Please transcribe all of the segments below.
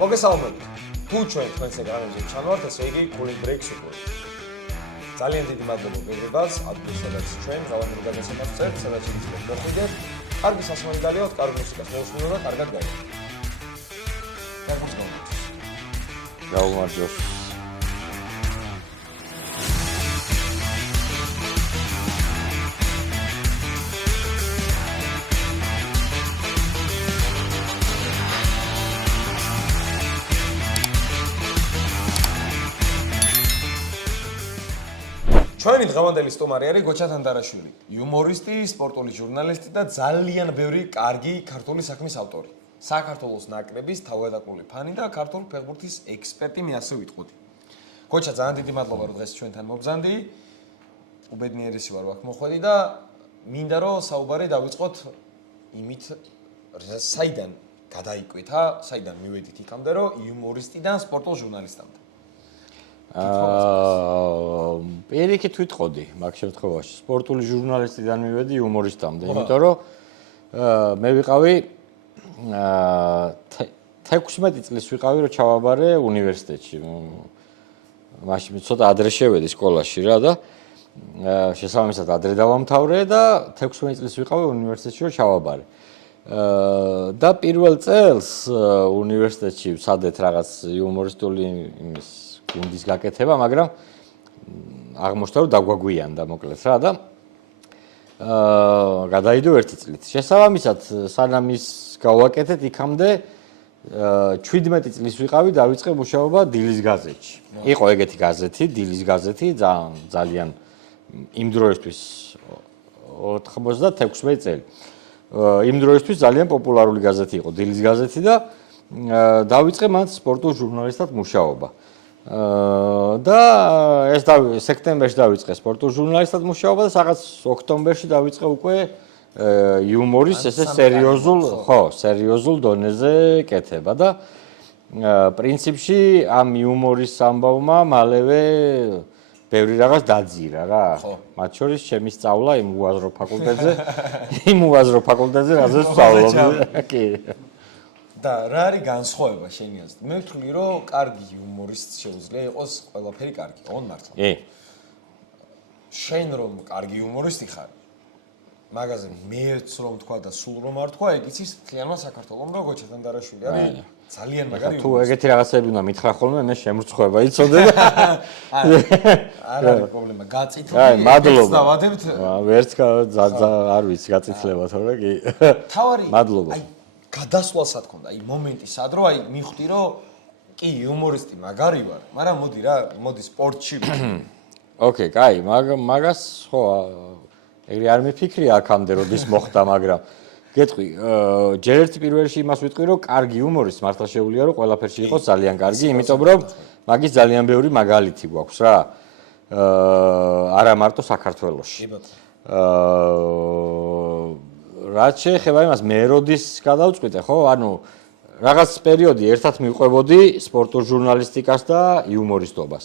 მოგესალმებით. თუ ჩვენ თქვენს ეკრანებზე ჩანვართ, ესე იგი Cooling Breaks უკვე. ძალიან დიდი მადლობა გეგებას, ადგილს სადაც ჩვენ გავანებთ გადასახადს წერთ, სადაც შეიძლება მოხვიდეთ. კარგი სასმელი გალიოთ, კარგი მუსიკას მოусმინოთ და კარგად გაიგეთ. გაუმარჯოს. ჩვენი დღევანდელი სტუმარი არის გოჩა თანდარაშვილი, იუმორისტი, სპორტული ჟურნალისტი და ძალიან ბევრი კარგი ქართული საქმის ავტორი. საქართველოს ნაკრების თავგადაკრული ფანი და ქართული ფეხბურთის ექსპერტი მე ასე ვიტყოდი. გოჩა, ძალიან დიდი მადლობა რომ დღეს ჩვენთან მობრძანდი. უბედნიერესი ვარ აქ მოხვედი და მინდა რომ საუბარი დავიწყოთ იმით, საიდან გადაიკვეთა, საიდან მივედით იქამდე რომ იუმორისტიდან სპორტულ ჟურნალისტამდე. პირიქით ვიტყოდი მაგ შემთხვევაში სპორტული ჟურნალისტიდან მივედი იუმორისტამდე, იმიტომ რომ მე ვიყავი 16 წლის ვიყავი რომ ჩავაბარე უნივერსიტეტში. მაშინ ცოტა ადრე შევედი სკოლაში რა და შესაბამისად ადრე დავამთავრე და 16 წლის ვიყავი უნივერსიტეტში რომ ჩავაბარე. და პირველ წელს უნივერსიტეტში ვსადეთ რაღაც იუმორისტული იმის გუნდის გაკეთება, მაგრამ აღმოჩნდა რომ დაგვაგვიანდა მოკლედ რა და გადაიდო 1 წლით. შესაბამისად, სანამ ის გავაკეთეთ, იქამდე 17 წლის ვიყავი დავიწყე მუშაობა დილის გაზეთში. იყო ეგეთი გაზეთი, დილის გაზეთი, ძალიან იმ დროისთვის 96 წელი. იმ დროისთვის ძალიან პოპულარული გაზეთი იყო დილის გაზეთი და დავიწყე მან სპორტულ ჟურნალისტად მუშაობა. და ეს სექტემბერში დავიწყე სპორტულ ჟურნალისტად მუშაობა და რაღაც ოქტომბერში დავიწყე უკვე იუმორის ესე სერიოზულ დონეზე კეთება და პრინციპში ამ იუმორის ამბავმა მალევე ბევრი რაღაც დაძირა რა. მათ შორის ჩემი სწავლა იმ უაზრო ფაკულტეტზე რაზეც ვსწავლობდი. კი. და რა არის განსხვავება შენი აზრით? მე ვთვლი რომ კარგი იუმორისტი შეუძლია იყოს ყველაფერი კარგი, ოღონდ მართლა. კი. შენ რომ კარგი იუმორისტი ხარ, მაგაზე მეც რომ თქვა და სულ რომ არ თქვა, ეგ იცის მთლიანმა საქართველომ რომ გოჩა თანდარაშვილი არის ძალიან მაგარი იუმორისტი. თუ ეგეთი რაღაცები უნდა მითხრა ხოლმე, მე შემრცხვება იცოდე და არ არის პრობლემა, გაწითლი. მადლობა. დავადებთ. ვერც არ ვიცი გაწითლება თორე კი. თავარი. მადლობა. გადასვლასაც ქონდა, მომენტი სად რომ მივხვდი რომ კი იუმორისტი მაგარი ვარ, მაგრამ მოდი სპორტში. ოკეი, კაი, მაგას ხო ეგრე არ მიფიქრია აქამდე როდის მოხდა, მაგრამ გეტყვი, ჯერ ერთი პირველში იმას ვიტყვი რომ კარგი იუმორისტი მართლა შეუძლია რომ ყველაფერში იყოს ძალიან კარგი, იმიტომ რომ მაგის ძალიან ბევრი მაგალითი გვაქვს რა. არა მარტო საქართველოში. რაც შეეხება იმას მე როდის გადავწყვიტე, ხო? ანუ რაღაც პერიოდი ერთად მივყვებოდი სპორტულ ჟურნალისტიკას და იუმორისტობას.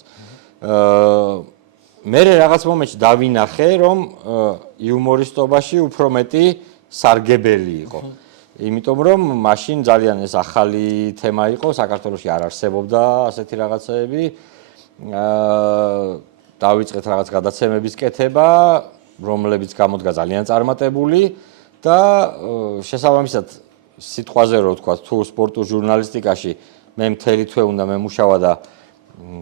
მე რაღაც მომენტში დავინახე, რომ იუმორისტობაში უფრო მეტი სარგებელი იყო. იმიტომ რომ მაშინ ძალიან ეს ახალი თემა იყო, საქართველოში არ არსებობდა ასეთი რაღაცეები. დავიწყეთ რაღაც გადაცემების კეთება, რომლებიც გამოდგა ძალიან წარმატებული. და შესაბამისად სიტყვაზე რო ვთქვა თუ სპორტულ ჟურნალისტიკაში მე მთელი თვე უნდა მემუშავა და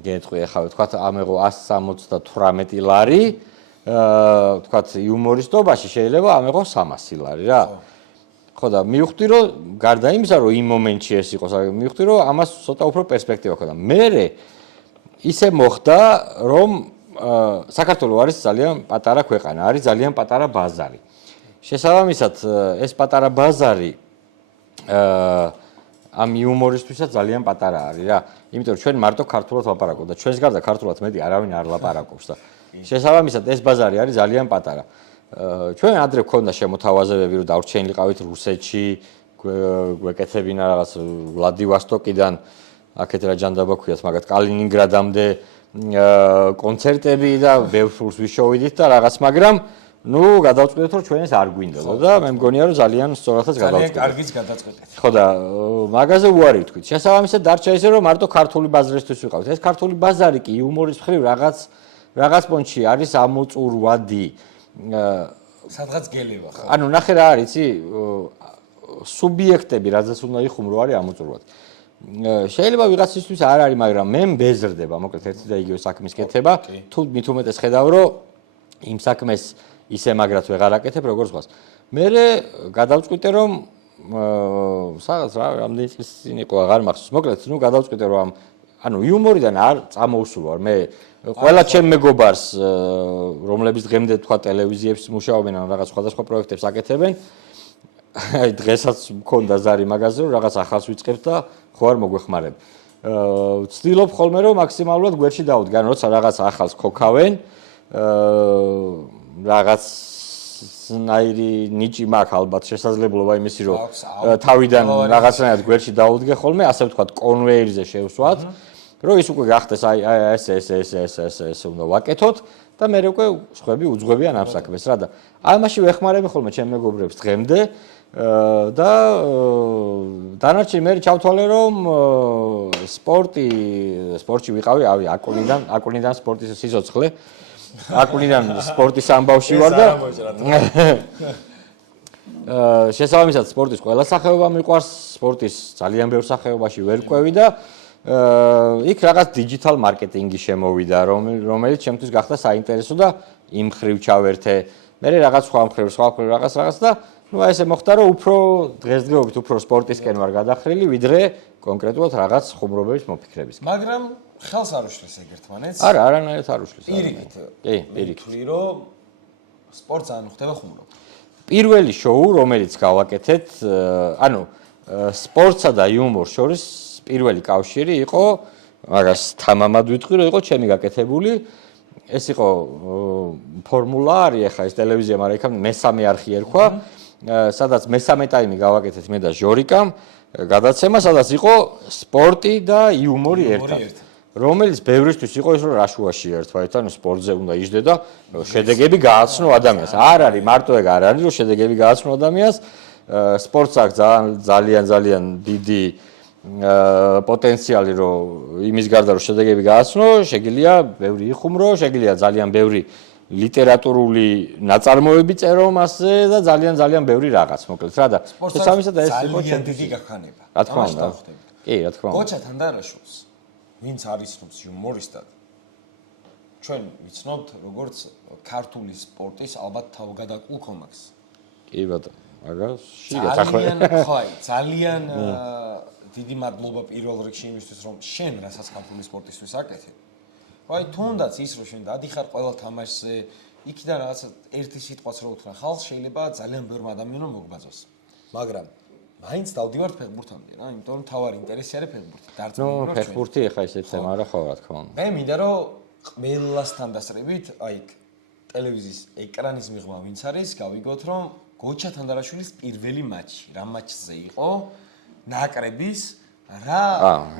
გეტყვი ახლა ვთქვა ამეღო 178 ლარი ვთქვა იუმორისტობაში შეიძლება ამეღო 300 ლარი რა. ხო და მივხვდი რომ გარდა იმისა რომ იმ მომენტში ეს იყო, მივხვდი რომ ამას ცოტა უფრო პერსპექტივა ჰქონდა. მე ისე მოხდა რომ საქართველო არის ძალიან პატარა ქვეყანა, არის ძალიან პატარა ბაზარი. შესაბამისად ეს პატარა ბაზარი ამ იუმორისტთვისაც ძალიან პატარა არის რა. იმიტომ რომ ჩვენ მარტო ქართულად ვაპარაკობთ და ჩვენს გარდა ქართულად მეტი არავინ არ ლაპარაკობს და შესაბამისად ეს ბაზარი არის ძალიან პატარა. ჩვენ ადრე გვქონდა შემოთავაზებები რომ დავრჩენილიყავით რუსეთში, გვეკეთებინა რაღაც ვლადივოსტოკიდან, აქეთ რა ჯანდაბა ქვიათ, მაგათ კალინინგრადამდე კონცერტები და ბევრს ვიშოვიდით და რაღაც, მაგრამ ნუ გადავწყვეტეთ რომ ჩვენ ეს არ გვინდოდა და მე მგონია რომ ძალიან სწორადაც ძალიან გადავწყვეტეთ. კარგიც გადაწყვეტეთ. ხო და მაგაზე უარი ვთქვით. შესაბამისად დარჩა ისე რომ მარტო ქართული ბაზრისთვის ვიყავთ. ეს ქართული ბაზარი კი იუმორის მხრივ რაღაც პონჩი არის ამოწურვადი. სადღაც გელევა ხო? ანუ ნახე რა არის, იცი? სუბიექტები, რაზეც უნდა იხუმრო არის ამოწურვადი. შეიძლება ვიღაცისთვის არ არის, მაგრამ მე მბეზრდება, მოკლედ ერთი და იგივე საქმის კეთება, თუ მით უმეტეს ხედავ, რომ იმ საქმეს ისე მაგრად ვეღარ აკეთებ, როგორც ხვას. მე გადავწყვიტე, რომ სადაც რა, რამდენი წლის წინ იყო, აღარ მახსოვს. მოკლედ, ნუ გადავწყვიტე, რომ ანუ იუმორიდან არ წამოუსულვარ. მე ყველა ჩემ მეგობარს, რომლებიც დღემდე თქვა ტელევიზიებში მუშაობენ, ან რაღაც სხვადასხვა პროექტებს აკეთებენ, აი დღესაც მქონდა ზარი მაგაზე, რომ რაღაც ახალს ვიწყებ და ხო არ მოგვეხმარებ. ვცდილობ ხოლმე, რომ მაქსიმალურად გვერდში დავდგე, ან როცა რაღაც ახალს ქოქავენ, რაღაც ნაირი ნიჭი მაქვს ალბათ შესაძლებლობა იმისი, რომ თავიდან რაღაცნაირად გვერდში დავდგე ხოლმე, ასე ვთქვათ, კონვეიერზე შევსვათ, რომ ის უკვე გახდეს აი ეს უნდა ვაკეთოთ და მე უკვე სხვები უძღვებიან ამ საქმეს რა და ამაში ვეხმარები ხოლმე ჩემ მეგობრებს დღემდე და დანარჩენი მე ჩავთვალე რომ სპორტში ვიყავი, ავი აკუნიდან სპორტის სიცოცხლე აკუნიდან სპორტის ამბავში ვარ და შესაბამისად სპორტის ყველა სახეობა მიყვარს, სპორტის ძალიან ბევრ სახეობაში ვერ ვკვევი და იქ რაღაც დიჯიტალ მარკეტინგი შემოვიდა, რომელიც ჩემთვის გახდა საინტერესო და იმ ხრივ ჩავერთე. მე რაღაც სხვა მხრივ რაღაც და ნუ აი ესე მოხდა, რომ უფრო დღესდღეობით უფრო სპორტისკენ ვარ გადახრილი, ვიდრე კონკრეტულად რაღაც ხუმრობების მოფიქრებისკენ. მაგრამ ხელს არ უშლის ეგ ერთმანეთს? არა, არანაირად არ უშლის. პირიქით. კი, პირიქით. ვთვლი, რომ სპორტს ძალიან ხდება ხუმრობა. პირველი შოუ, რომელიც გავაკეთეთ, ანუ სპორტსა და იუმორს შორის პირველი კავშირი იყო, მაგას თამამად ვიტყვი, რომ იყო ჩემი გაკეთებული. ეს იყო ფორმულა არის ახლა ეს ტელევიზია, მაგრამ იქ მესამე არხი ერქვა, სადაც მესამე ტაიმი გავაკეთეთ მე და ჟორიკამ გადაცემა, სადაც იყო სპორტი და იუმორი ერთად. რომელიც ბევრისთვის იყო ის რომ რაშუაში ერთვაით, ანუ სპორტზე უნდა იჯდე და შედეგები გააცნო ადამიანს. არ არის მარტო ეგ არ არის, რომ შედეგები გააცნო ადამიანს, სპორტს აქვს ძალიან დიდი პოტენციალი, რომ იმის გარდა რომ შედეგები გააცნო, შეგიძლია ბევრი იხუმრო, შეგიძლია ძალიან ბევრი ლიტერატურული ნაწარმოები წერო მასზე და ძალიან ბევრი რაღაც, მოკლედ რა და შესაბამისად ეს იყო ძალიან დიდი გახანება. რა თქმა უნდა. კი, რა თქმა უნდა. გოჩა თანდარაშულს ვინც არის ნობს იუმორისტად. ჩვენ ვიცნობთ როგორც ქართული სპორტის ალბათ თავგადაკლულ კომაქს. კი ბატონო, მაგაში გათახმები. ძალიან დიდი მადლობა პირველ რიგში იმისთვის რომ შენ რასაც ქართული სპორტისთვის აკეთე. აი თუნდაც ის რომ შენ დადიხარ ყველა თამაშზე, იქიდან რაღაცა ერთი სიტყვაც რო უთხრა ხალხს შეიძლება ძალიან ბევრ ადამიანს მოგბაძოს. მაგრამ მაინც დავდივართ ფეხბურთამდე რა, იმიტომ რომ თავარი ინტერესი არის ფეხბურთი. ნუ ფეხბურთი ახლა ისეთ თემა რა ხო რა თქმა უნდა. მე მინდა რომ ყველასთან დასწრებით, აი ტელევიზიის ეკრანის მიღმა ვინც არის, გავიგოთ რომ გოჩა თანდარაშვილის პირველი მატჩი, რა მატჩზე იყო, ნაკრების რა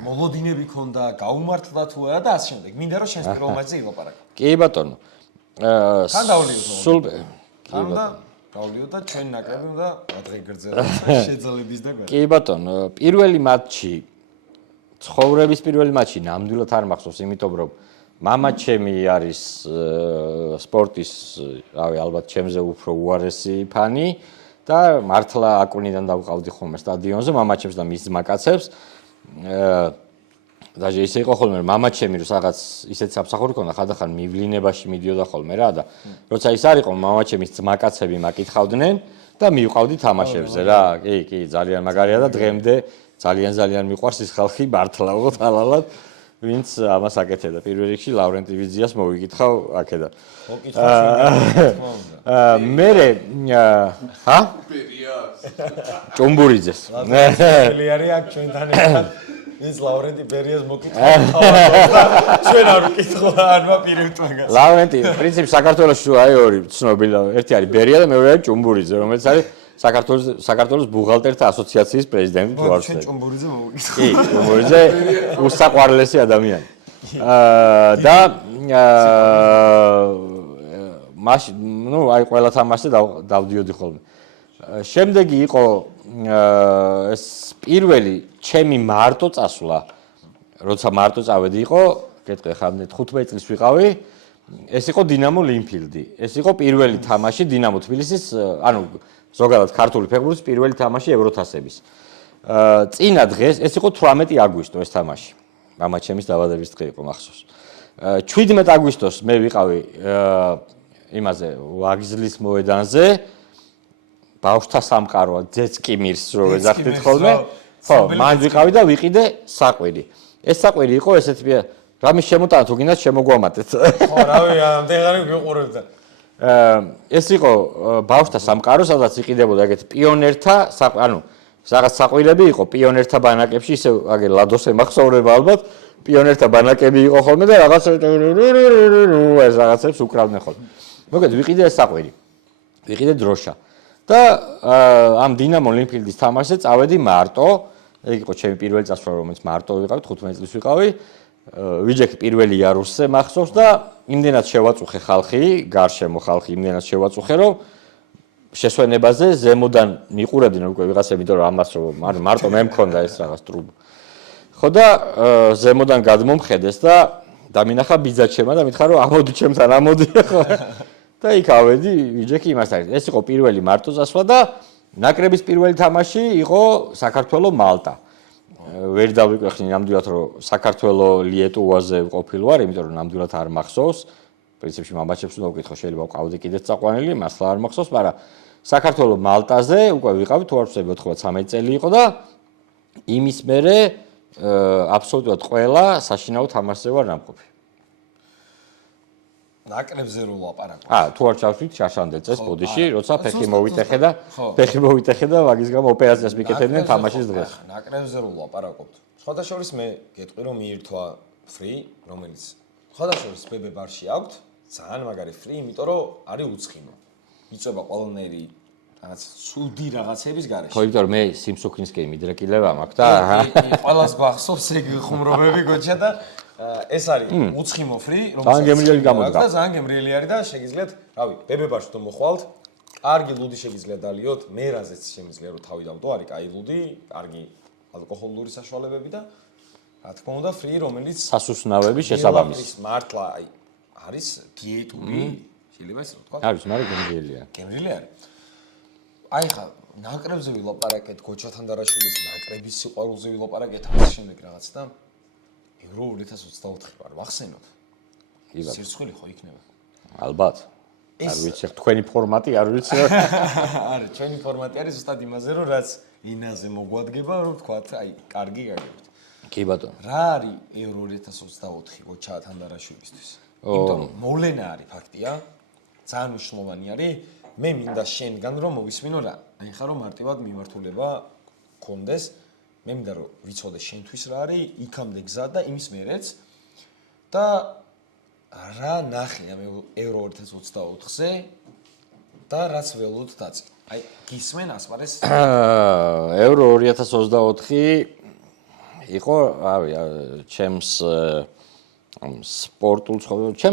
მოლოდინები ქონდა, გაუმართლა თუ არა და ასე შემდეგ. მინდა რომ შენს პირველ მატჩზე ილაპარაკო. კი ბატონო. თან დავლიოთ. სულ კი ბატონო. გავლიოთ და ჩვენ ნაკრები უნდა ადრე გრძელდება შეძლების და კი ბატონო, პირველი მატჩი ცხოვრების პირველი მატჩი ნამდვილად არ მახსოვს, იმიტომ რომ მამა ჩემი არის სპორტის, რავი, ალბათ ჩემზე უფრო უარესი ფანი და მართლა აკუნიდან დავყავდი ხოლმე სტადიონზე მამა ჩემს და მის ძმაკაცებს. დაჟე ისე იყო ხოლმე რომ მამა ჩემი რომ რაღაც ისეთ სამსახური ქონდა, ხანდახან მივლინებაში მიდიოდა ხოლმე რა და როცა ის არ იყო მამა ჩემის ძმაკაცები მაკითხავდნენ და მივყავდი თამაშებზე რა. კი, ძალიან მაგარია და დღემდე ძალიან მიყვარს ის ხალხი მართლა უღალალად, ვინც ამას აკეთებდა. პირველ რიგში ლავრენტი ვიზიას მოვიკითხავ აქედან. მე ჰა? ჭუმბურიძეს. ლავრენტი არის აქ ჩვენთან ერთად. ის ლავრენტი ბერიას მოკითხა. ჩვენ არ ვკითხავ არმა პირუტვაგას. ლავრენტი პრინციპი საქართველოში აი ორი ცნობილი, ერთი არის ბერია და მეორე არის ჭუმბურიძე, რომელიც არის საქართველოს ბუღალტერთა ასოციაციის პრეზიდენტი თუ არ ვცდები. ჩვენ ჭუმბურიძე მოვიკითხავ. კი, ჭუმბურიძე უსაყვარლესი ადამიანი. და მაშინ, ნუ აი ყველა თამაშზე დავდიოდი ხოლმე. შემდეგი იყო ეს პირველი ჩემი მარტო წასვლა, როცა მარტო წავედი იყო, გეტყვი ხა 15 წლის ვიყავი. ეს იყო დინამო ლინფილდი. ეს იყო პირველი თამაში დინამო თბილისის, ანუ ზოგადად ქართული ფეხბურთის პირველი თამაში ევროთასების. წინა დღეს ეს იყო 18 აგვისტო ეს თამაში. მამა ჩემის დაბადების დღე იყო მახსოვს. 17 აგვისტოს მე ვიყავი იმაზე ვაგზლის მოედანზე. ბავშვთა სამყაროა, ძეცკი მირს რო ვეძახდით ხოლმე. ხო, მან ვიყავი და ვიყიდე საყვირი. ეს საყვირი იყო ესეთი რამის შემოტანა თუ გინდათ შემოგვამატეთ. ხო, რავი, ამდენღარი ვიყურებდა. ეს იყო ბავშვთა სამყარო, სადაც იყიდებოდა ეგეთ პიონერთა, ანუ რაღაც საყვირები იყო პიონერთა ბანაკებში, ისე აგერ ლადოს ემახსოვრება ალბათ, პიონერთა ბანაკები იყო ხოლმე და რაღაც ეს რაღაცებს უკრავდნენ ხოლმე. მოგეთ ვიყიდე ეს საყვირი. ვიყიდე დროშა. და ამ დინამო ლინფილდის თამაშზე წავედი მარტო. ეგ იყო ჩემი პირველი წასვლა, რომელიც მარტო ვიყავი, 15 წლის ვიყავი. ვიჯექი პირველი იარუსზე მახსოვს და იმდენად შევაწუხე ხალხი, გარშემო ხალხი იმდენად შევაწუხე, რომ შესვენებაზე ზემოდან მიყურებდნენ უკვე ვიღაცები, იმიტომ რომ ამას რომ მარტო მე მქონდა ეს რაღაც ტრუბო. ხო და ზემოდან გადმომხედეს და დამინახა ბიძაჩემა და მითხრა რომ ამოდი ჩემთან, ამოდი ხო. და იქ ავედი, ვიჯექი იმასთან. ეს იყო პირველი მარტო წასვლა და ნაკრების პირველი თამაში იყო საქართველო-მალტა. ვერ დავიკვეხნი ნამდვილად რომ საქართველო ლიეტუვაზე ყოფილ ვარ, იმიტომ რომ ნამდვილად არ მახსოვს. პრინციპში მამაჩემს უნდა ვკითხო, შეიძლება ვყავდი კიდეც წაყვანილი, მასლა არ მახსოვს, მაგრამ საქართველო მალტაზე უკვე ვიყავი, თუ არ ვცდები 13 წელი იყო და იმის მერე აბსოლუტურად ყველა საშინაო თამაშზე ვარ ნამყოფი. ნაკრებზე რო ლაპარაკობ. თუ არ ჩავშვით შაშანდელ წეს ბოდიში, როცა ფეხი მოვიტეხე და მაგის გამო ოპერაციას მიკეთებდნენ თამაშის დღეს. ნაკრებზე რო ლაპარაკობთ. სხვადასხვა მე გეტყვი რომ მიირთვა free, რომელიც სხვადასხვა ბებე ბარში აქვთ, ძალიან მაგარი free, იმიტომ რომ არის უცხიმო. იწובה ყველანაირი რაღაც ცუდი რაღაცების გარეშე. ხო, იმიტომ რომ მე სიმსუქნისკენ მიდრეკილება მაქვს და ყველას გახსოვს ეგ ხუმრობები გოჩა და ეს არის უცხიმო free, ძალიან გემრიელი გამოდგა. და ძალიან გემრიელი არის და შეგიძლიათ, რავი, ბებე ბარში თუ მოხვალთ, კარგი ლუდი შეგიძლიათ დალიოთ, მე რაზეც შემიძლია რომ თავი დავდო, არის კაი ლუდი, კარგი ალკოჰოლური საშუალებები და რა თქმა უნდა free, რომელიც სასუსნავები შესაბამისი. მართლა არის დიეტური, შეიძლება ისე ვთქვა. არის, მაგრამ გემრიელია. გემრიელი არის. აი ხა ნაკრებზე ვილაპარაკეთ, გოჩა თანდარაშვილის ნაკრების სიყვარულზე ვილაპარაკეთ, ამის შემდეგ რაღაც და Euro 2024 ვარ, ვახსენოთ. სირცხვილი ხო იქნება? ალბათ. არ ვიცი, თქვენი ფორმატი არ ვიცი. არა, ჩვენი ფორმატი არის ზუსტად იმაზე, რომ რაც ინაზე მოგვადგება, რომ თქვათ, აი, კარგი გაგებთ. კი ბატონო. რა არის Euro 2024 გოჩა თანდარაშვილისთვის? იმიტომ რომ მოვლენა არის ფაქტია, ძალიან მნიშვნელოვანი არის. მე მინდა შენგან რომ მოვისმინო რა. აი ხა რომ მარტივად მიმართულება გქონდეს. მე მინდა რომ ვიცოდე შენთვის რა არის, იქამდე გზა და იმის მერეც და რა ნახე ამ Euro 2024-ზე და რაც ველოდ დაწი. აი გისმენ ასპარეს Euro 2024 იყო, რავი, ჩემს სპორტულ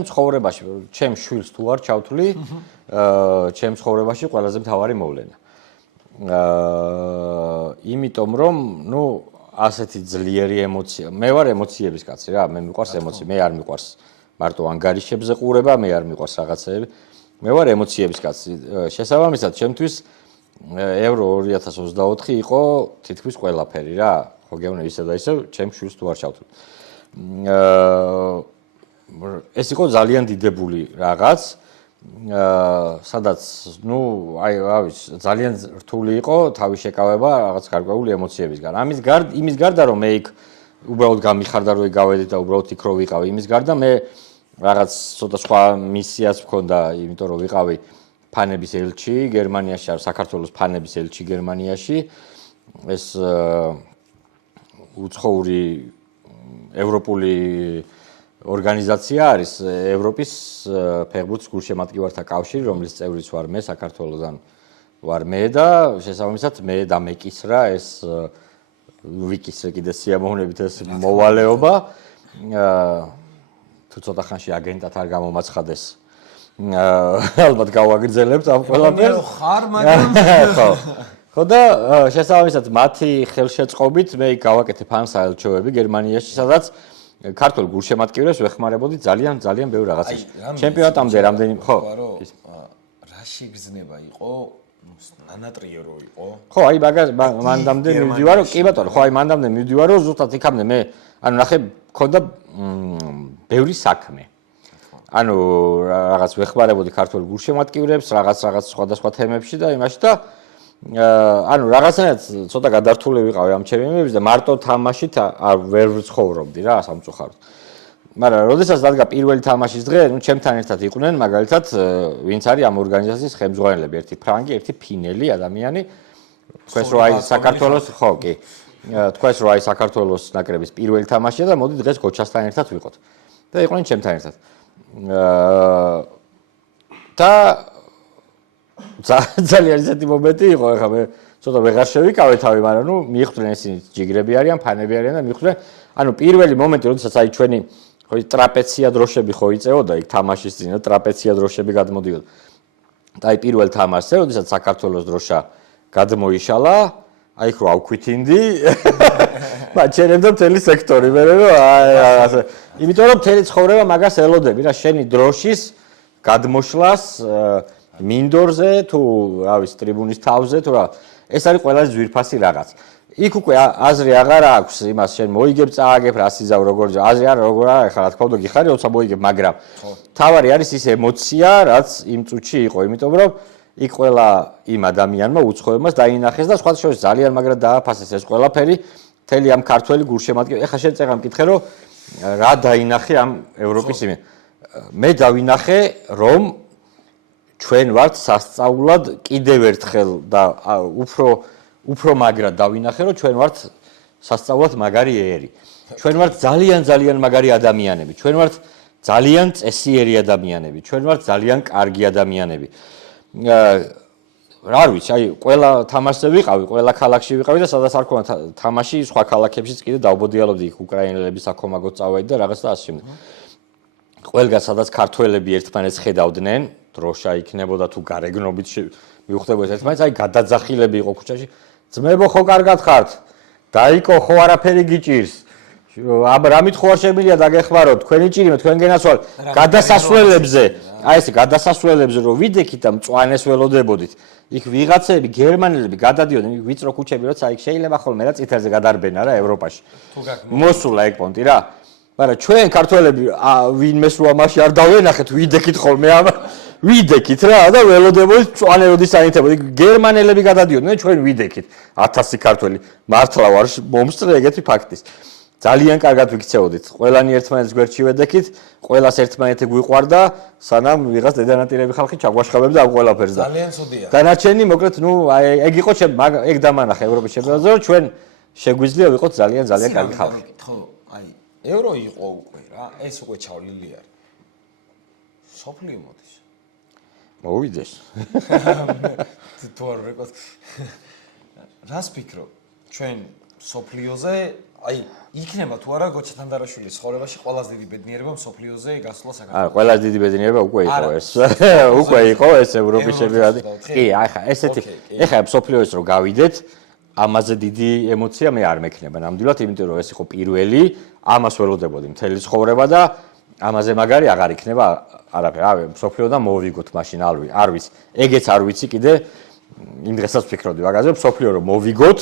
ცხოვრებაში, ჩემს შვილს თუ არ ჩავთვლი, ჩემს ცხოვრებაში ყველაზე მთავარი მოვლენა. იმიტომ რომ, ნუ, ასეთი ძლიერი ემოცია. მე ვარ ემოციების კაცი რა, მე მიყვარს ემოცი, მე არ მიყვარს მარტო ანგარიშებზე ყურება, მე არ მიყვარს რაღაცეები. მე ვარ ემოციების კაცი. შესაბამისად, ჩემთვის Euro 2024 იყო თითქმის ყველაფერი რა. ხო გეუბნები ისე და ისე, ჩემს შვილს თუ არ ჩავთვლი. ეს იყო ძალიან დიდებული რაღაც. სადაც, ნუ, აი, რა ვიცი, ძალიან რთული იყო თავის შეკავება რაღაც გარკვეული ემოციებისგან. იმის გარდა რომ მე იქ უბრალოდ გამიხარდა რომ გავედით და უბრალოდ იქ რო ვიყავი, იმის გარდა მე რაღაც ცოტა სხვა მისიაც მქონდა, იმიტომ რომ ვიყავი ფანების ელჩი გერმანიაში, საქართველოს ფანების ელჩი გერმანიაში. ეს უცხოური ევროპული ორგანიზაცია არის ევროპის ფეხბურთის გულშემატკივართა კავშირი, რომლის წევრიც ვარ მე, საქართველოსდან ვარ მე და შესაბამისად მე დამეკისრა ეს ვიკისრე კიდე სიამოვნებით ეს მოვალეობა. თუ ცოტა ხანში აგენტად არ გამომაცხადეს ალბათ გავაგრძელებთ ამ ყველაფერს. ხარ, მაგრამ ხო. ხო და შესაბამისად მათი ხელშეწყობით მე გავაკეთე ფანსაელჩოები გერმანიაში, სადაც ქართულ გულშემატკივრებს ვეხმარებოდი ძალიან ბევრ რაღაცაში. ჩემპიონატამდე რამდენი ხო? რაში გზნება იყო? ნანატრიერო იყო? ხო, აი მანდამდე მივდივარო, კი ბატონო, ხო, აი მანდამდე მივდივარო, ზუსტად იქამდე მე ანუ ნახე მქონდა ბევრი საქმე. ანუ რაღაც ვეხმარებოდი ქართულ გულშემატკივრებს, რაღაც სხვადასხვა თემებში და იმაში და ანუ რაღაცნაირად ცოტა გადართული ვიყავი ამ ჩემპიონატებში და მარტო თამაშით ვერ ვცხოვრობდი რა სამწუხაროდ. მაგრამ როდესაც დადგა პირველი თამაშის დღე, ნუ ჩემთან ერთად იყვნენ მაგალითად ვინც არის ამ ორგანიზაციის ხელმძღვანელები, ერთი ფრანგი, ერთი ფინელი ადამიანი. თქვენს რო აი საქართველოს ხო კი. თქვენს რო აი საქართველოს ნაკრების პირველი თამაშია და მოდი დღეს გოჩასთან ერთად ვიყოთ. და იყვნენ ჩემთან ერთად. და ძალიან ისეთი მომენტი იყო, ეხლა მე ცოტა ვეღარ შევიკავე თავი, მაგრამ ნუ მიხვდნენ ისინი ჯიგრები არიან, ფანები არიან და მიხვდნენ, ანუ პირველი მომენტი, როდესაც აი ჩვენი ხო ტრაპეცია დროშები ხო იწეოდა იქ თამაშის წინ და ტრაპეცია დროშები გადმოდიოდა. და აი პირველ თამაშზე, როდესაც საქართველოს დროშა გადმოიშალა, აი ხო ავქვითინდი. მაჩერებდა მთელი სექტორი, მე რომ აი რაღაცა. იმიტომ რომ მთელი ცხოვრება მაგას ელოდები რა, შენი დროშის გადმოშლას მინდორზე თუ რა ვიცი ტრიბუნის თავზე თუ რა. ეს არის ყველაზე ძვირფასი რაღაც. იქ უკვე აზრი აღარ აქვს იმას შენ მოიგებ წააგებ რა სიზავ როგორ აზრი არა როგორ არა ეხლა რა თქმა უნდა გიხარი როცა მოიგებ მაგრამ თავარი არის ის ემოცია რაც იმ წუთში იყო იმიტომ რომ იქ ყველა იმ ადამიანმა უცხოებმას დაინახეს და სხვა შორის ძალიან მაგრად დააფასეს ეს ყველაფერი მთელი ამ ქართველი გულშემატკივარი ეხლა შენ წეღან მკითხე რომ რა დაინახე ამ ევროპის იმენ მე დავინახე რომ ჩვენ ვართ სასწაულად კიდევ ერთხელ და უფრო მაგრად დავინახე რომ ჩვენ ვართ სასწაულად მაგარი ერი. ჩვენ ვართ ძალიან მაგარი ადამიანები. ჩვენ ვართ ძალიან წესიერი ადამიანები. ჩვენ ვართ ძალიან კარგი ადამიანები. რა ვიცი, აი ყველა თამაშზე ვიყავი, ყველა ქალაქში ვიყავი და სადაც არ ქონა თამაში სხვა ქალაქებშიც კიდე დავბოდიალობდი იქ უკრაინელები საქომაგოდ წავედი და რაღაც და ასე შემდეგ. ყველგან სადაც ქართველები ერთმანეთს ხედავდნენ, დროშა იქნებოდა თუ გარეგნობით მივხვდებოდა ერთმანეთს, აი გადაძახილები იყო ქუჩაში. ძმებო ხო კარგად ხართ? დაიკო ხო არაფერი გიჭირს? რამით ხო არ შემიძლია დაგეხმაროთ? თქვენი ჭირიმე, თქვენ გენაცვალ გადასასვლელებზე, აი ეს გადასასვლელებზე რომ ვიდექით და მწვანეს ველოდებოდით. იქ ვიღაცები, გერმანელები გადადიოდნენ, იქ ვიწრო ქუჩები, როცა იქ შეიძლება ხოლმე რა წითელზე გადარბენა რა ევროპაში. მოსულა ეგ პონტი რა. მაგრამ ჩვენ ქართველები ვინმეს რო ამაში არ დავენახეთ, ვიდექით ხოლმე ამ ვიდექით რა და ველოდებოდით წვანეროდის აინთებოდი გერმანელები გადადიოდნენ ჩვენ ვიდექით 1000 ქართველი მართლა ვარ მომსწრე ეგეთი ფაქტის ძალიან კარგად ვიქცეოდით ყველანი ერთმანეთს გვერდში ვედექით ყველას ერთმანეთი გვიყვარდა სანამ ვიღაც დედანატირები ხალხი ჩაგვაშხებებდა ამ ყველაფერს და ძალიან ცუდია დანარჩენი მოკლედ ნუ ეგ იყო ეგ დამანახა ევროპის ჩემპიონატზე რომ ჩვენ შეგვიძლია ვიყოთ ძალიან კარგი ხალხი ხო აი ევრო იყო უკვე რა ეს უკვე ჩავლილი არის სოფლიო მოდის მოვიდეს თუ არ ვიყოთ რას ფიქრობ ჩვენ სოფლიოზე აი იქნება თუ არა გოჩა თანდარაშვილის ცხოვრებაში ყველაზე დიდი ბედნიერება სოფლიოზე გასვლა საქართველოს არა ყველაზე დიდი ბედნიერება უკვე იყო ეს უკვე იყო ეს ევროპის ჩემპიონატი კი ახლა ესეთი ეხლა სოფლიოეს რო გავიდეთ ამაზე დიდი ემოცია მე არ მექნება ნამდვილად იმიტომ რომ ეს იყო პირველი ამას ველოდებოდი მთელი ცხოვრება და ამაზე მაგარი აღარ იქნება არაფერი ავე სოფლიოდან მოვიგოთ მაშინ არ ვიცი ეგეც არ ვიცი კიდე იმ დღესაც ვფიქრობდი მაგაზე სოფლიო რომ მოვიგოთ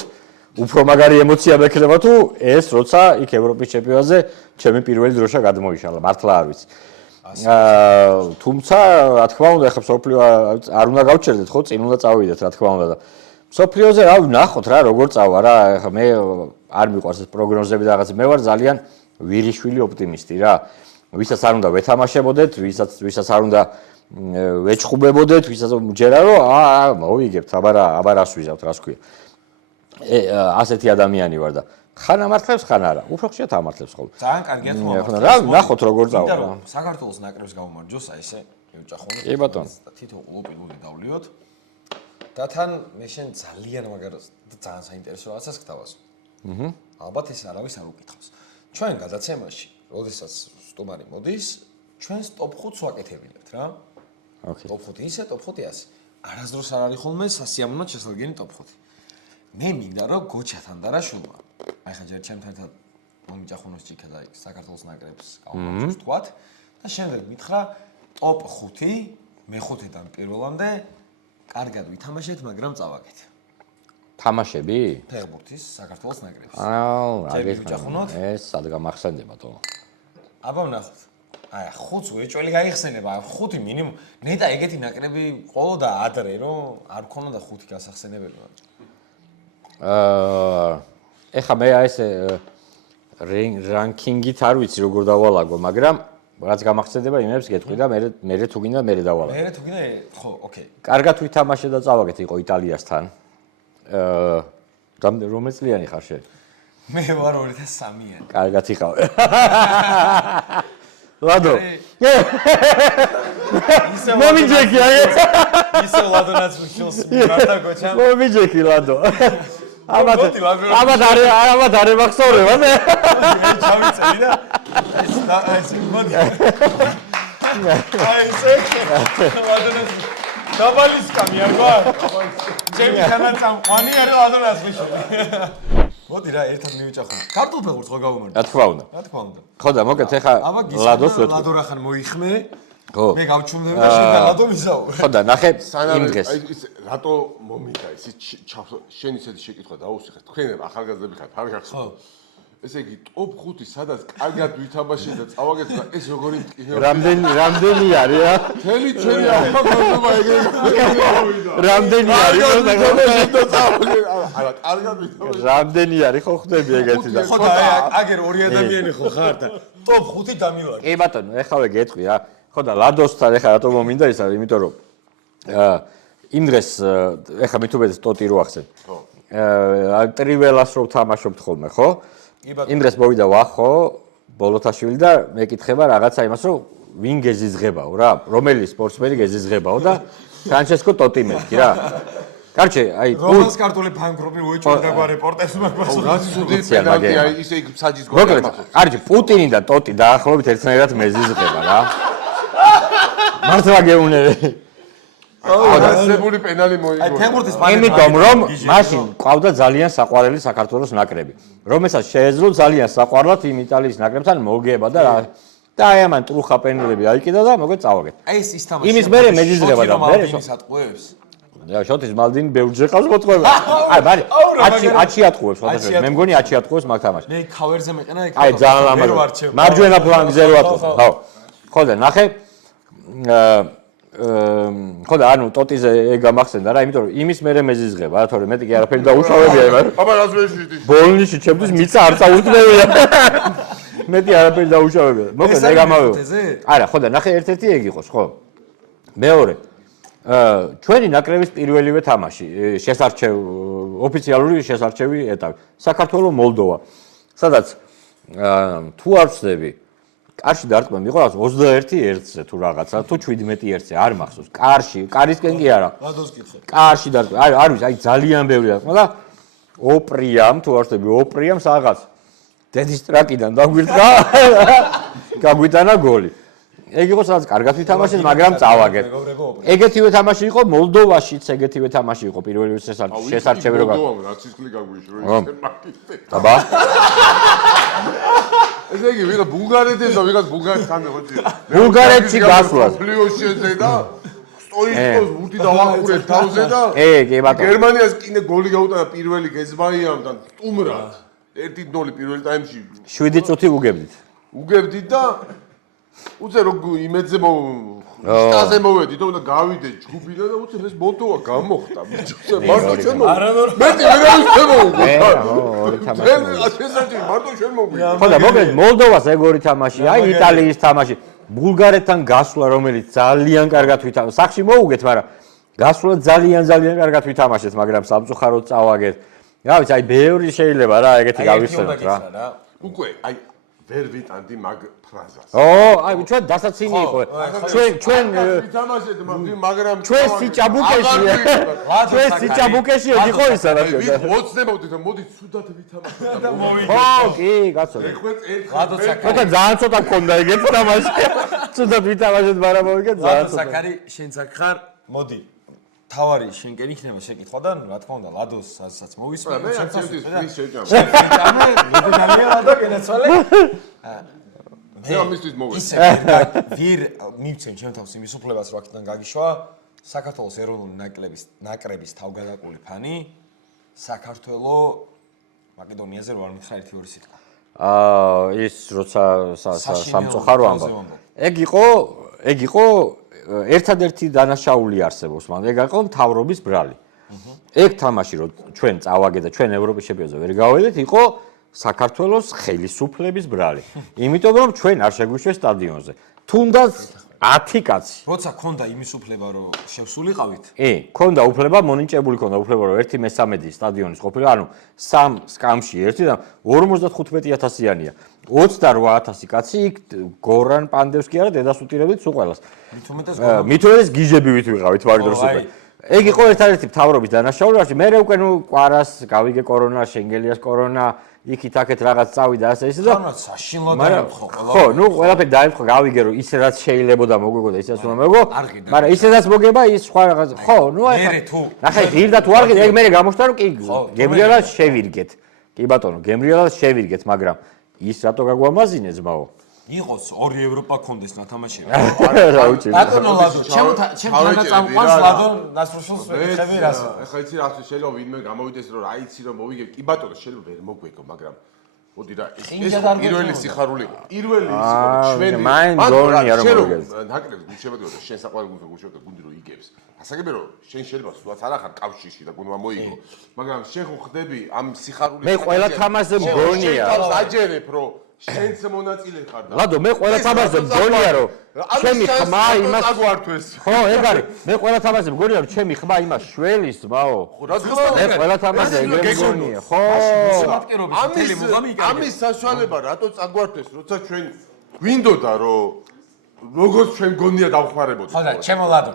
უფრო მაგარი ემოცია მექნება თუ ეს როცა იქ ევროპის ჩემპიონატზე ჩემი პირველი დროშა გადმოიშალა მართლა არ ვიცი თუმცა რა თქმა უნდა ახლა სოფლიო არ უნდა გავჩერდეთ ხო წინ უნდა წავიდეთ რა თქმა უნდა და სოფლიოზე რა ვნახოთ რა როგორ წავა რა ახლა მე არ მიყვარს ეს პროგნოზები და რაღაც მე ვარ ძალიან ვირიშვილი ოპტიმისტი რა ვისაც არ უნდა ვეთამაშებოდეთ ვისაც არ უნდა ვეჭხუბებოდეთ ვისაც ჯერა რომ მოვიგებთ აბარ ასვიზავთ რას ქვია ასეთი ადამიანი ვარ და ხან ამართლებს ხან არა უფრო ხშირად ამართლებს ხოლმე ძალიან კარგია თუ ამართლებს რა ვნახოთ როგორ წავა რა საქართველოს ნაკრებს გავუმარჯოს აი ესე მივჭახუნოთ კი ბატონო თითო ყლუპილული დავლიოთ და თან მე შენ ძალიან მაგარად ძალიან საინტერესო რაღაცას გთავაზ ალბათ ეს არავის არ უკითხავს ჩვენ გადაცემაში როდესაც სტუმარი მოდის ჩვენს ტოპ 5-ს ვაკეთებინებთ რა ოკეი. Top 5 ისე, top 5 ასე. არასდროს არ არის ხოლმე სასიამოვნოდ შესაძლებელი top 5. მე მინდა რომ გოჩა თანდარაშვილმა, აი ხა ჯერ ჩემთან ერთად მომიჯახუნოს ჭიქა და იქ საქართველოს ნაკრებს გავაკეთოს თქვათ და შემდეგ მითხრა top 5 მეხუთედან პირველამდე კარგად ვითამაშეთ, მაგრამ წავაგეთ. თამაშები? ფეხბურთის საქართველოს ნაკრებს. აგიხსენოთ. ეს სად გამახსენდება თო? აბა ვნახოთ. აი, 5 უეჭველი გაიხსენება, 5 მინიმუმ. ნეტა ეგეთი ნაკრები ყოლოდა ადრე, რომ არ ქონოდა 5 გასახსენებელი. ეხა მე აი ეს რანკინგით არ ვიცი როგორ დავალაგო, მაგრამ რაც გამახსენდება იმებს გეტყვი და მე თუ გინდა მე დავალაგო. მე თუ გინდა, ხო, ოკეი. კარგად ვითამაშე და წავაგეთ იყო იტალიასთან. რომელ წლიანი ხარ შე? მე ვარ 2003-იანი. კარგად იყავ. ლადო. მომიჯექი აი. ისე ლადონაც მიშოს მარტა გოჩა. მომიჯექი ლადო. ამათ არ მახსოვრება მე. ჩავიწევი და ეს მოდი. აი ესე. ლადონაც დაბალისკამი არ ვარ? ჩემი თანაწამყვანი არა ლადონაც მიშოს. მოდი რა ერთად მივიჭახოთ. ქართულ ფეხბურთს ხო გავუმართო? რა თქმა უნდა. რა თქმა უნდა. ხო და მოკეთ ეხა ლადოს ვეთქვი. ლადო რახან მოიხმე. ხო. მე გავჩუმდები და შენ ლადო მისაუბრე. ხო და ნახე იმ დღეს. აი ის რატო მომიდა ის შენ ისეთი შეკითხვა დაუსიხეთ. თქვენ ახალგაზრდები ხართ, არ გახსოვთ. ხო. ესე იგი top 5 სადაც კარგად ვითამაშე და წავაგეთ და ეს როგორი მტკივნეა. რამდენი არის რა? თელი ჩვენი ახალგაზრდობა ეგრე გავიდა. რამდენი არის და წავაგეთ. არა, კარგად ვითამაშე. რამდენი არის ხო ხვდები ეგეთი და. ხო და აგერ ორი ადამიანი ხო ხარ და top 5 დამივარ. კი ბატონო, ეხავე გეტყვი რა. ხო და ლადოსთან ეხა რატომ მომინდა ის არის, იმიტომ რომ იმ დღეს ეხა მithubedes ტოტი რო ახსენ. ხო. ტრიველას რო თამაშობთ ხოლმე, ხო? იმ დღეს მოვიდა ვახო ბოლოთაშვილი და მეკითხება რაღაცა იმას, რომ ვინ გეზიზღებაო რა, რომელი სპორტსმენი გეზიზღებაო და ფრანჩესკო ტოტი მეთქი რა. კარჩე, აი რომელს ქართული ფანკლუბი უეჭვდა და რეპორტაჟს მაგას. რაც სუდი პენალტი აი ისე იქ საჯის გოლი მოკლედ, კარჩე, პუტინი და ტოტი დაახლოებით ერთნაირად მეზიზღება რა. მართლა გეუნერე. ასებული პენალი მოიგო. აი ფეხბურთის იმიტომ რომ მაშინ ყავდა ძალიან საყვარელი საქართველოს ნაკრები, რომელსაც შეეძლო ძალიან საყვარლად იმ იტალიის ნაკრებთან მოგება და რა და აი ამან ტრუხა პენალები აიკიდა და მოგეთ წავაგეთ. აი ეს ის თამაში. იმის მერე მეზიზღება და მერე ატყუებს. და შოთის მალდინი ბევრჯერ ყავს მოწყობა. აი ბარი 10 ატყუებს ხოთაშე. მე მგონი 10 ატყუებს მაგ თამაში. მე ქავერზე მეყენა იქ. აი ძალიან ლამაზი. მარჯვენა ფლანგზე რო ატყუებს. ხო. ხო და ნახე ხო და ანუ ტოტიზე ეგ გამახსენდა რა, იმიტომ რომ იმის მერე მეზიზღება რა, თორე მეტი კი არაფერი დაუშავებია იმან. აბა რას მეშვიდი? ბოლნიში ჩემთვის მიცა არ წაურთმევია. მეტი არაფერი დაუშავებია. მოკლედ ეგ ამავე. არა, ხო და ნახე ერთ-ერთი ეგ იყოს, ხო? მეორე ჩვენი ნაკრების პირველივე თამაში, ოფიციალური შესარჩევი ეტაპი. საქართველოს მოლდოვა. სადაც თუ არ ვცდები კარში დარტყმა მიიღო 21-1-ზე თუ რაღაცა, თუ 17-1-ზე, არ მახსოვს. კარისკენ კი არა. ლადოს კითხე. კარში დარტყმა. არ ვიცი, აი ძალიან ბევრი დარტყმა და ოპრიამ, თუ არ ვცდები, ოპრიამ რაღაც დედის ტრაკიდან დაგვირთყა. გაგვიტანა გოლი. ეგ იყო სადაც კარგად ვითამაშეთ, მაგრამ წავაგეთ. ეგეთივე თამაში იყო მოლდოვაშიც, ეგეთივე თამაში იყო პირველი შესარჩევი რო მოლდოვა რაც ისკლი გაგვიშროა. აბა. ესე იგი ვიღა ბულგარეთს და ვიღაც ბულგარეთთან მოდი. ბულგარეთში გასვლას. პლიოშეზე და სტოიჩკოს ბურთი დავახურეთ თავზე და კი ბატონო. გერმანიას კიდე გოლი გაუტანა პირველი გეზბაიამთან სტუმრად. 1-0 პირველ ტაიმში. 7 წუთი უგებდით. უგებდით და უცე რო იმედზე სტაზე მოვედი და გავიდე ჯგუფიდან და უცე ეს მოლდოვა გამოხდა. მარტო ჩვენ მოვიდა. მეტი ვერავის შემოვიდა. ორი თამაში. შესაძლოა მარტო ჩვენ მოვიდა. ხო და მოკლედ მოლდოვას ეგ ორი თამაში, აი იტალიის თამაში, ბულგარეთთან გასვლა, რომელიც ძალიან კარგად ვითამაშეთ. სახში მოუგეთ, მაგრამ გასვლა ძალიან კარგად ვითამაშეთ, მაგრამ სამწუხაროდ წავაგეთ. რა ვიცი, აი ბევრი შეიძლება რა ეგეთი გავიხსენოთ რა. უკვე აი ვერ ვიტანდი მაგ ფრაზას. აი ჩვენ დასაცინი იყო. ჩვენ ვითამაშეთ, მაგრამ ჩვენ სიჭაბუკეში. ჩვენ სიჭაბუკეში იყო ის რა. ოცნებოდით, მოდი ცუდად ვითამაშოთ და მოვიგეთ. ხო, კი, კაცო. ეხლა ლადო საკარი. ხოდა ძალიან ცოტა მქონდა ეგეთი თამაში. ცუდად ვითამაშეთ, მაგრამ მოვიგეთ ძალიან ლადო ცოტა. საკარი, შენ აქ ხარ, მოდი. თავარი შენკენ იქნება შეკითხვა და რა თქმა უნდა ლადოს ასაც მოვისმენ. მე აქცენტის ფრის შეჭამ. შეჭამე, მოდი ძალიან ლადო კენაცვალე. მე ამისთვის მოვედი. ისე ვირ მივცემ ჩემ თავს იმის უფლებას რომ აქედან გაგიშვა საქართველოს ეროვნული ნაკრების თავგადაკული ფანი საქართველოს მაკედონიაზე რო არ მითხრა 1-2 სიტყვა. ის როცა სამწუხარო ამბავ. ეგ იყო ერთადერთი დანაშაული არსებობს მან. ეგ იყო მთავრობის ბრალი. ეგ თამაში რომ ჩვენ წავაგე და ჩვენ ევროპის ჩემპიონატზე ვერ გავედით, იყო საქართველოს ხელისუფლების ბრალი. იმიტომ რომ ჩვენ არ შეგვიშვეს სტადიონზე. თუნდაც 10 კაცი. როცა ქონდა იმის უფლება რომ შევსულიყავით. ქონდა უფლება, მონიჭებული ქონდა უფლება რომ 1/13 სტადიონის ყოფილა, ანუ 3 სკამში ერთი და 55,000-იანია. 28,000 კაცი იქ გორან პანდევსკი არა დედას უტირებდით სულ ყველას. მით უმეტეს გიჟებივით ვიყავით მაგ დროს უკვე. ეგ იყო ერთადერთი მთავრობის დანაშაული, მე უკვე კვარას გავიგე კორონა, შენგელიას კორონა, იქით-აქეთ რაღაც წავიდა ასე ისე და საშინლო დაემთხო ყველა. ხო, ყველაფერი დაემთხო, გავიგე რომ ისე რაც შეიძლებოდა მოგვიგო და ისეც უნდა მოგო. მაგრამ ისე რაც მოგება ის სხვა რაღაც. ხო, ნახე, ღირდა თუ არ ღირდა, ეგ მე გამოჩნდა რომ კი გემრიელას შევირგეთ. კი ბატონო, გემრიელას შევირგეთ, მაგრამ ის რატო გაგვამაზინე ძმაო? იყოს 2 ევროპა კონდეს ნათამაში. რა უჩი. ბატონო ლადო, ჩემ თანაწამყვანს ლადო ნასრუშულს ვეკითხები რას. ეხლა იცი რა შეიძლება ვინმე გამოვიდეს რომ რა იცი რომ მოვიგებ. კი ბატონო, შეიძლება ვერ მოგვეკო, მაგრამ მოდი რა ეს პირველი სიხარული იყო. პირველი ის იყო ჩვენი მაინ გონია რომ მოგეს. ნაკლებს გუშევედო და შენ საყვარელი გუშევედო გუნდი რომ იგებს. ასაგებე რომ შენ შეიძლება სულაც არ ახარ კავშირში და გუნდმა მოიგო. მაგრამ შენ ხო ხდები ამ სიხარულის მე ყველა თამაშზე მგონია. შენ აჯერებ რომ შენც მონაწილე ხარ და ლადო მე ყველა თამაშზე მგონია რომ ჩემი ხმა იმას აგვართვეს. ხო ეგ არის მე ყველა თამაშზე მგონია რომ ჩემი ხმა იმას შველის ძმაო. რა თქმა უნდა მე ყველა თამაშზე ეგ მგონია. ხო ამის საშუალება რატო წაგვართვეს როცა ჩვენ გვინდოდა რომ როგორც ჩვენ გონია დავხმარებოდი. ხო და ჩემო ლადო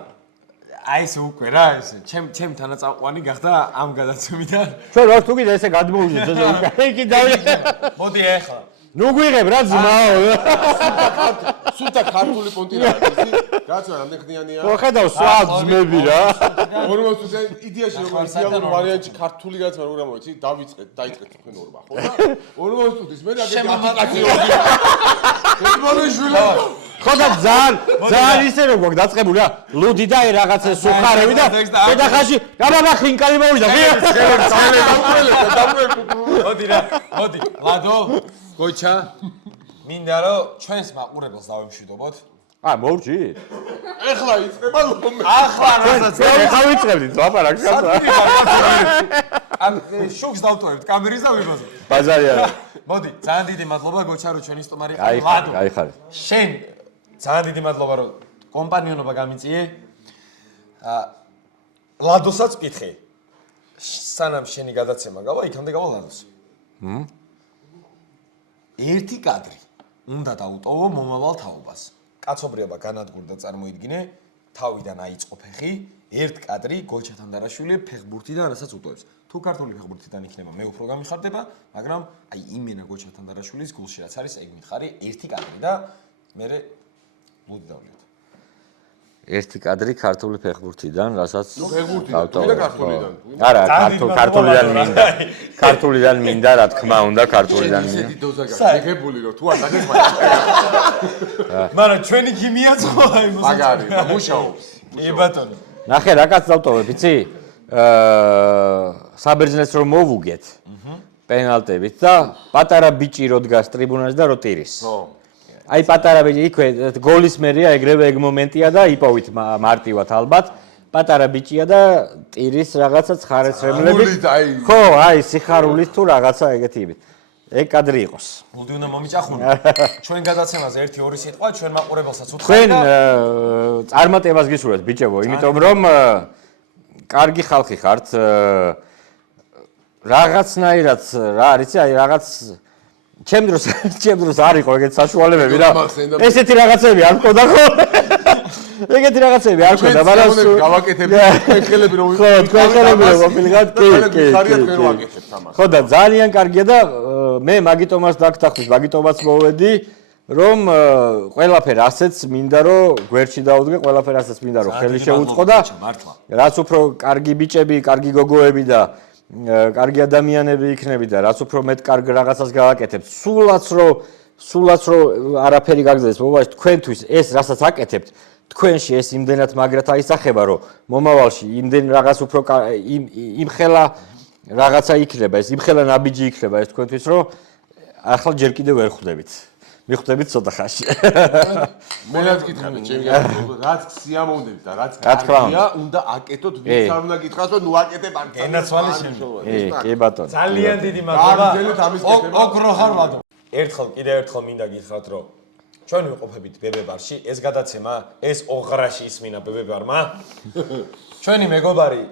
აი ეს უკვე რა ეს ჩემ თანაწამყვანი გახდა ამ გადაცემიდან. ჩვენ რა თუ კიდე ესე გადმოვიდეთ ესე იგი დავი. მოდი ახლა ნუ გვიღებ რა ძმაო. სულთა ქართული პონტი რა ისი? კაცო რამდენი ხნიანია? ხო ხედავ სხვა ძმები რა. 40 წელი იდეაში როგორ იდეალური ვარიანტი ქართული რაც მაგრამ მოიცი დავიწყეთ დაიწყეთ თქვენ ორმა ხო და 40 წუთის მე რა გეკაციოდი. ხო და ძალიან ისე რომ გვაქვს დაწყებული რა ლუდი და რაღაცა სუხარები და შედახაში გაბაბა ხინკალი მოვიდა. მოდი ლადო გოჩა მინდა რომ ჩვენს მაყურებელს დავემშვიდობოთ. მოვჭი? ეხლა იწყება ლომე. ახლა რასაც ეხლა ვიწყებდით ლაპარაკს. შუქს დავტოვებთ კამერის და ვიბაზოთ. ბაზარი არა. მოდი, ძალიან დიდი მადლობა გოჩა რომ ჩვენი სტუმარი ხარ. ლადო. აი ხარ. შენ ძალიან დიდი მადლობა რომ კომპანიონობა გამიწიე. ლადოსაც ვკითხე. სანამ შენი გადაცემა გავა, იქამდე გავა ლადოს. ერთი კადრი უნდა დაუტოვო მომავალ თაობას. კაცობრიობა განადგურდა წარმოიდგინე, თავიდან აიწყო ფეხი, ერთ კადრი გოჩა თანდარაშვილი ფეხბურთიდან რასაც უტოვებს. თუ ქართული ფეხბურთიდან იქნება, მე უფრო გამიხარდება, მაგრამ აი იმენა გოჩა თანდარაშვილის გულში რაც არის, ეგ მითხარი, ერთი კადრი და მე ლუდი დავლიოთ. ერთი კადრი ქართული ფეხბურთიდან, რასაც ფეხბურთიდან, ქართულიდან. არა, ქართულიდან მინდა. ქართულიდან მინდა, რა თქმა უნდა, ქართულიდან მინდა. ისეთი დოზა გაგებული რომ თუ არ დაგეხმარება. მაგრამ ჩვენი ქიმია ძღვა იმას. მაგარი, მუშაობს. კი ბატონო. ნახე, რა კაც დავტოვებ, იცი? საბერძნეთს რომ მოვუგეთ. პენალტებით და პატარა ბიჭი რო დგას ტრიბუნაზე და რო ტირის. ხო. აი პატარა ბიჭი იქვე გოლის მერია ეგრევე ეგ მომენტია და იპოვით მარტივად ალბათ. პატარა ბიჭია და ტირის რაღაცა ცხარესრემლებით. ხო, აი სიხარულით თუ რაღაცა ეგეთივით. ეგ კადრი იყოს. ლუდი უნდა მომიჭახუნო. ჩვენ გადაცემაზე 1-2 სიტყვა ჩვენ მაყურებელსაც უთხრა. ჩვენ წარმატებას გისურვებთ ბიჭებო, იმიტომ რომ კარგი ხალხი ხართ. რაღაცნაირად რა არის, აი რაღაც ჩემ დროს არ იყო ეგეთ საშუალებები რა. მაგს ენდა- ესეთი რაღაცები არ მქონდა ხო? ეგეთი რაღაცები არ მქონდა, მაგრამ გავაკეთებთ ხელები რომ ხო, თქვენ ხელები რომ ყოფილიყავთ, კი. ხო და ძალიან კარგია და მე მაგიტომას დაგთახვის, მაგიტომაც მოვედი, რომ ყველაფერ ასეც მინდა რომ გვერდში დაუდგე, ყველაფერ ასეც მინდა რომ ხელი შეუწყო და რაც უფრო კარგი ბიჭები, კარგი გოგოები და კარგი ადამიანები იქნები და რაც უფრო მეტ კარგ რაღაცას გავაკეთებთ, სულაც რომ არაფერი გაგზავნეს მოვაში თქვენთვის ეს რასაც აკეთებთ, თქვენში ეს იმდენად მაგრად აისახება, რომ მომავალში იმდენ რაღაც უფრო იმხელა რაღაცა იქნება, ეს იმხელა ნაბიჯი იქნება ეს თქვენთვის, რომ ახლა ჯერ კიდევ ვერ ხვდებით. მიხვდებით ცოტა ხანში. მე რაც გითხრები, ჩემი რაც სიამოვნებით და რაც კარგია, უნდა აკეთოთ, ვინც არ უნდა გითხრას, რომ ნუ აკეთებ ან ენაცვალი შემდგომ. კი ბატონო. ძალიან დიდი მადლობა. გაგრძელოთ ამის კეთება. ოქრო ხარ ბატონო. კიდევ ერთხელ მინდა გითხრათ, რომ ჩვენ ვიყოფებით ბებებარში, ეს გადაცემა, ეს ოღრაში ისმინა ბებებარმა. ჩვენი მეგობარი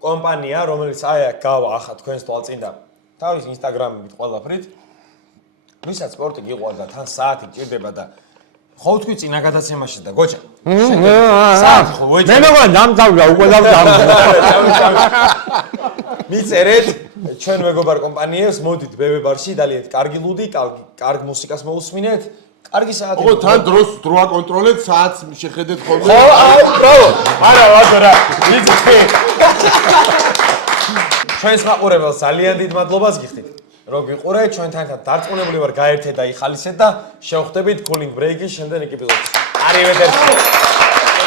კომპანია, რომელიც აი აქ გავა ახლა თქვენს თვალწინ და თავის ინსტაგრამებით ყველაფრით ვისაც სპორტი გიყვარდა, თან საათი გჭირდება და ხო თქვი წინა გადაცემაში და გოჩა. საათი ხო ვეჭი. მე მეგონა დამთავრდა უკვე დამთავრდა. მიწერეთ ჩვენ მეგობარ კომპანიებს, მოდით ბებებარში, დალიეთ კარგი ლუდი, კარგ მუსიკას მოусმინეთ, კარგი საათი. ხო, თან დროს დრო აკონტროლეთ, საათს შეხედეთ ხოლმე. ხო, ბრავო. არა, ვატო რა. მიწი. ჩვენს მაყურებელს ძალიან დიდ მადლობას გიხდით. რომ გიყურეთ, ჩვენთან დარწმუნებული ვარ, გაერთეთ და იხალისეთ და შევხვდებით Cooling Break-ის შემდეგი ეპიზოდში. Arrivederci.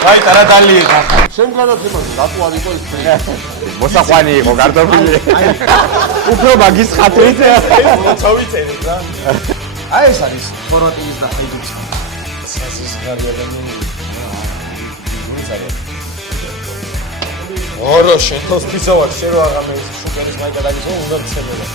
აი, ტარადალი ახლა. შენ გადაცემაში რატო არ იყო ეს მოსაყვანი იყო კარტოფილი. უფრო მაგის ხათრით. მოცავიცენით რა. აი ეს არის ფოროტინის და ჰაიდუქის. სასის გარდაგვენი. ორო შენ თოს ფისავარ, შენ რო აღარ მე შუქენის მაიკა დაგისო, უნდა ცემება.